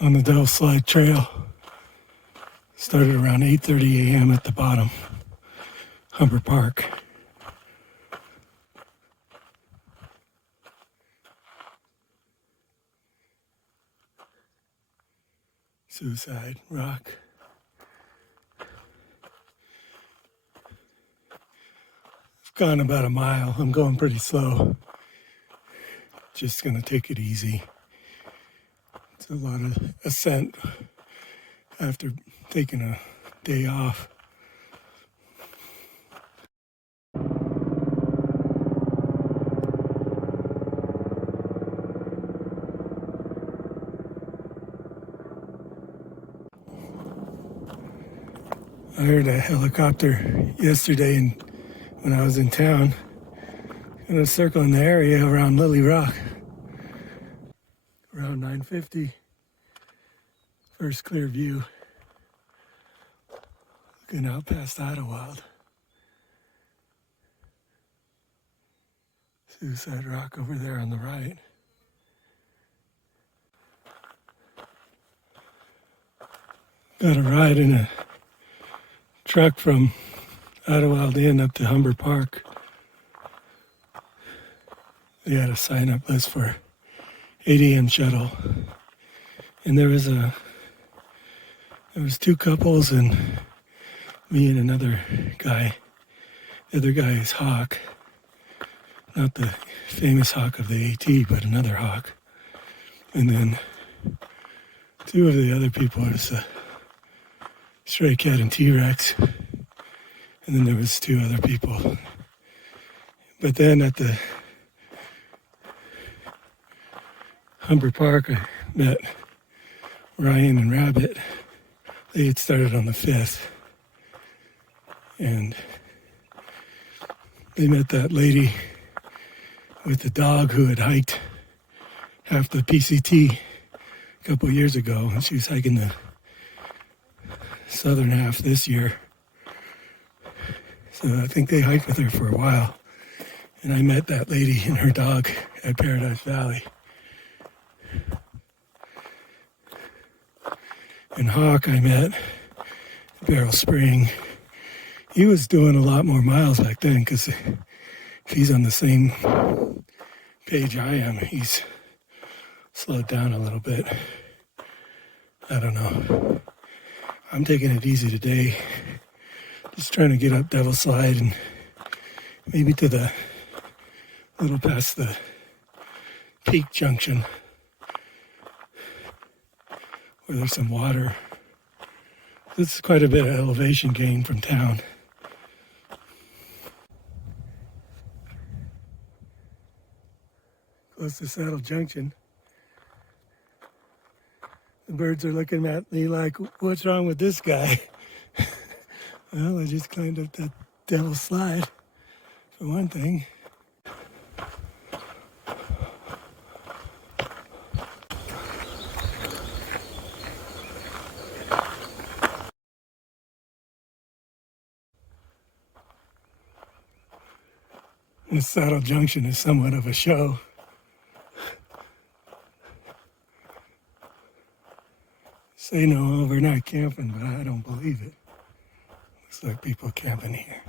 on the Devil Slide Trail. Started around 8:30 a.m. at the bottom, Humber Park. Suicide Rock. I've gone about a mile. I'm going pretty slow. Just gonna take it easy. It's a lot of ascent after taking a day off. I heard a helicopter yesterday when I was in town. Kind of circling the area around Lily Rock. Around 9:50. First clear view. Looking out past Idyllwild. Suicide Rock over there on the right. Got a ride in a truck from Idyllwild Inn up to Humber Park. They had a sign-up list for 8 a.m. shuttle, and there was two couples and me and another guy. The other guy is Hawk, not the famous Hawk of the AT, but another Hawk. And then two of the other people was Stray Cat and T-Rex, and then there was two other people. But then at the Humber Park, I met Ryan and Rabbit. They had started on the 5th, and they met that lady with the dog who had hiked half the PCT a couple of years ago, and she was hiking the southern half this year. So I think they hiked with her for a while, and I met that lady and her dog at Paradise Valley. And Hawk I met at Barrel Spring. He was doing a lot more miles back then, because if he's on the same page I am, he's slowed down a little bit. I don't know. I'm taking it easy today. Just trying to get up Devil Slide and maybe to the little past the Peak Junction, where there's some water. This is quite a bit of elevation gain from town. Close to Saddle Junction. The birds are looking at me like, what's wrong with this guy? Well, I just climbed up that Devil Slide, for one thing. This Saddle Junction is somewhat of a show. Say no overnight camping, but I don't believe it. Looks like people camping here.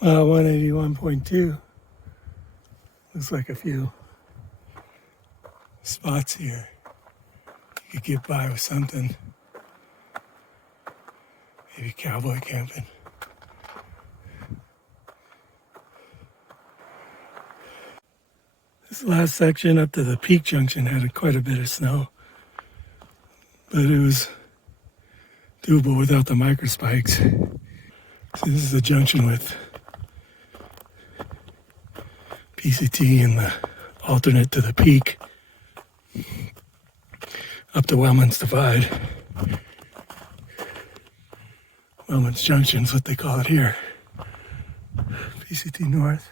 Mile 181.2. Looks like a few spots here. You could get by with something. Maybe cowboy camping. This last section up to the Peak Junction had quite a bit of snow, but it was doable without the microspikes. So this is the junction with PCT and the alternate to the Peak up to Wellman's Divide. Wellman's Junction is what they call it here. PCT North.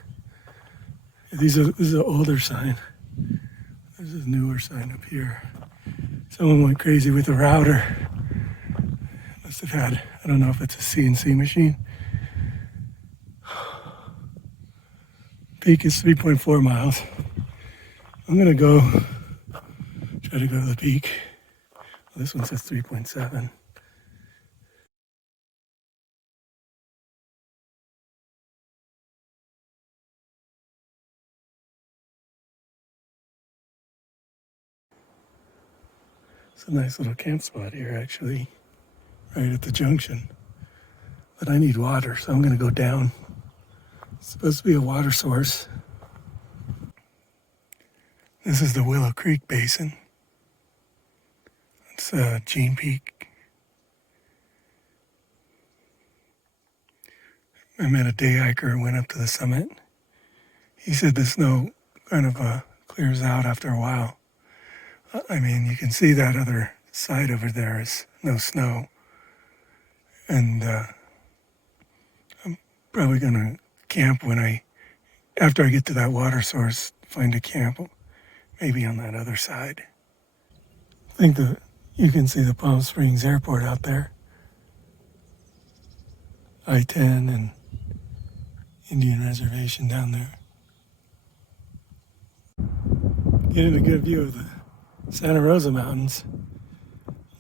This is an older sign. There's a newer sign up here. Someone went crazy with a router. must have had, I don't know if it's a CNC machine. Peak is 3.4 miles. I'm gonna go try to go to the peak. Well, this one says 3.7. It's a nice little camp spot here, actually, right at the junction. But I need water, so I'm gonna go down. It's supposed to be a water source. This is the Willow Creek Basin. It's Gene Peak. I met a day hiker who went up to the summit. He said the snow kind of clears out after a while. I mean, you can see that other side over there is no snow. And I'm probably going to camp after I get to that water source, find a camp, maybe on that other side. I think you can see the Palm Springs Airport out there. I-10 and Indian Reservation down there. Getting a good view of the Santa Rosa Mountains.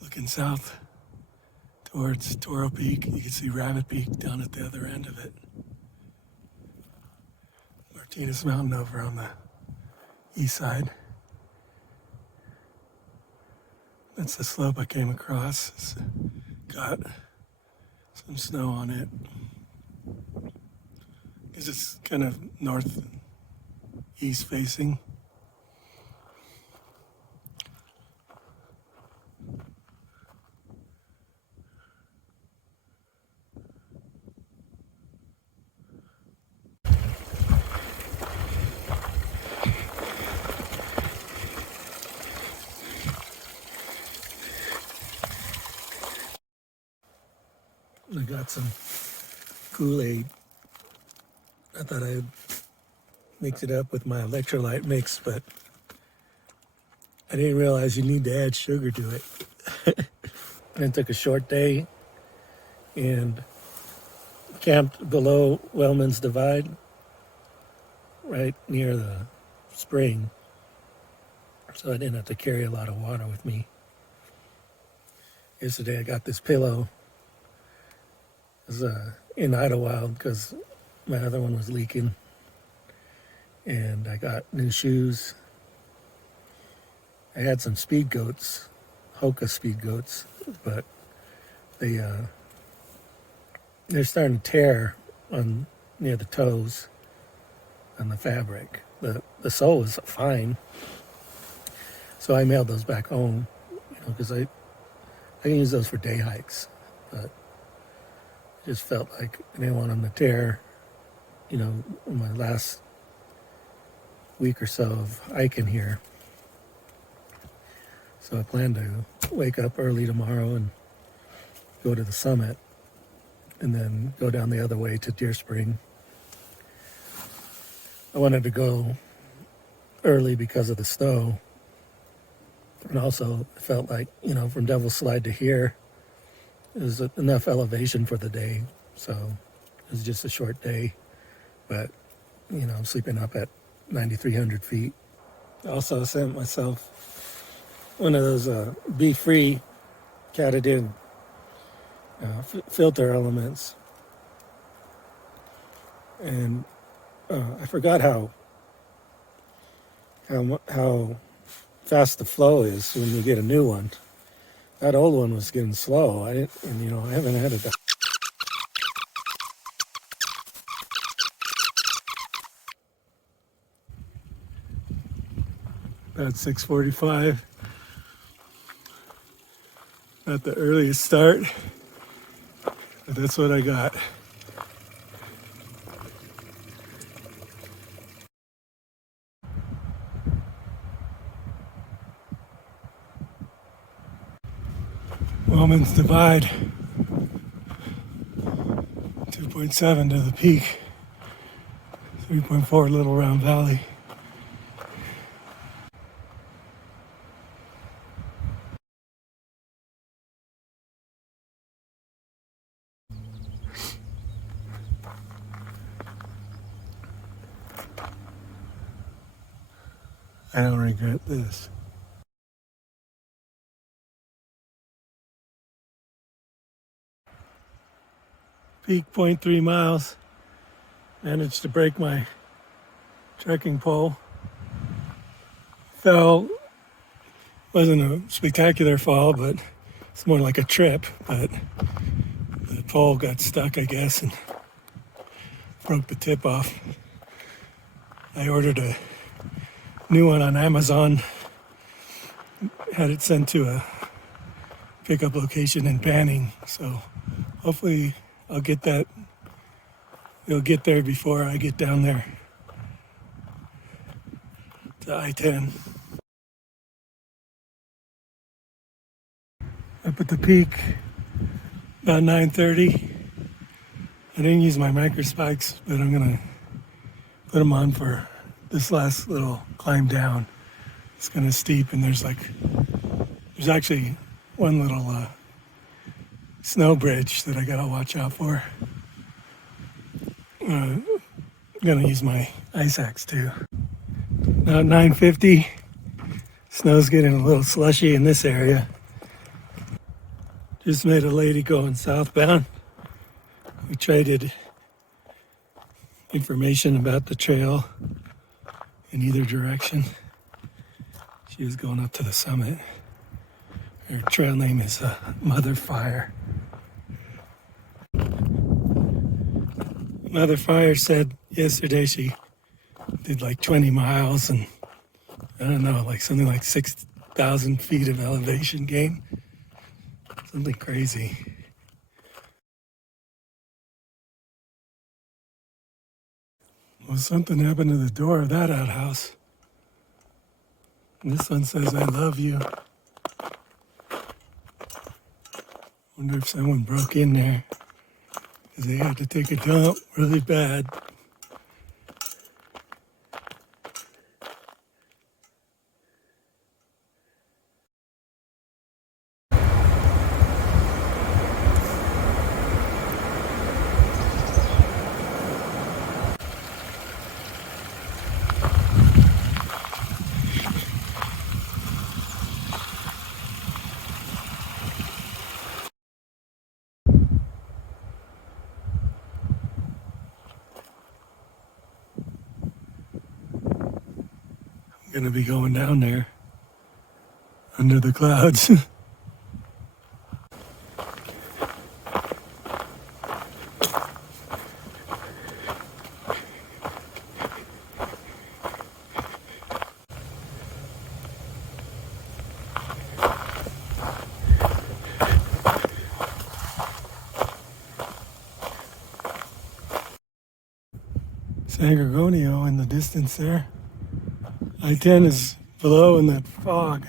Looking south towards Toro Peak. You can see Rabbit Peak down at the other end of it. Martinez Mountain over on the east side. That's the slope I came across. It's got some snow on it. Because it's kind of northeast facing. I got some Kool-Aid. I thought I'd mix it up with my electrolyte mix, but I didn't realize you need to add sugar to it. And it took a short day and camped below Wellman's Divide, right near the spring. So I didn't have to carry a lot of water with me. Yesterday I got this pillow. It was in Idyllwild because my other one was leaking. And I got new shoes. I had some speed goats, Hoka speed goats, but they're starting to tear near the toes on the fabric. The sole was fine. So I mailed those back home, because I can use those for day hikes, but I just felt like I didn't want them to tear, in my last week or so of hiking here. So I plan to wake up early tomorrow and go to the summit and then go down the other way to Deer Spring. I wanted to go early because of the snow. And also I felt like, from Devil's Slide to here, it was enough elevation for the day. So it was just a short day. But, I'm sleeping up at 9,300 feet. I also sent myself one of those Be-Free catted in filter elements. And I forgot how fast the flow is when you get a new one. That old one was getting slow. I haven't had it. About 6:45. Not the earliest start, but that's what I got. Wellman's Divide, 2.7 to the peak, 3.4 Little Round Valley. I don't regret this. Peak 0.3 miles. Managed to break my trekking pole. Fell. Wasn't a spectacular fall, but it's more like a trip. But the pole got stuck, I guess, and broke the tip off. I ordered a new one on Amazon. Had it sent to a pickup location in Banning. So hopefully I'll get that. It'll get there before I get down there to I-10. Up at the peak, about 9:30. I didn't use my micro spikes, but I'm gonna put them on for this last little climb down. It's kind of steep, and there's actually one little snow bridge that I gotta watch out for. I'm gonna use my ice axe too. Now at 9:50, snow's getting a little slushy in this area. Just met a lady going southbound. We traded information about the trail in either direction. She was going up to the summit. Her trail name is Mother Fire. Mother Fire said yesterday she did like 20 miles and I don't know, like something like 6,000 feet of elevation gain. Something crazy. Well, something happened to the door of that outhouse. And this one says, I love you. Wonder if someone broke in there because they had to take a dump really bad. I'm gonna be going down there under the clouds. San Gorgonio in the distance there. I-10 is below in that fog.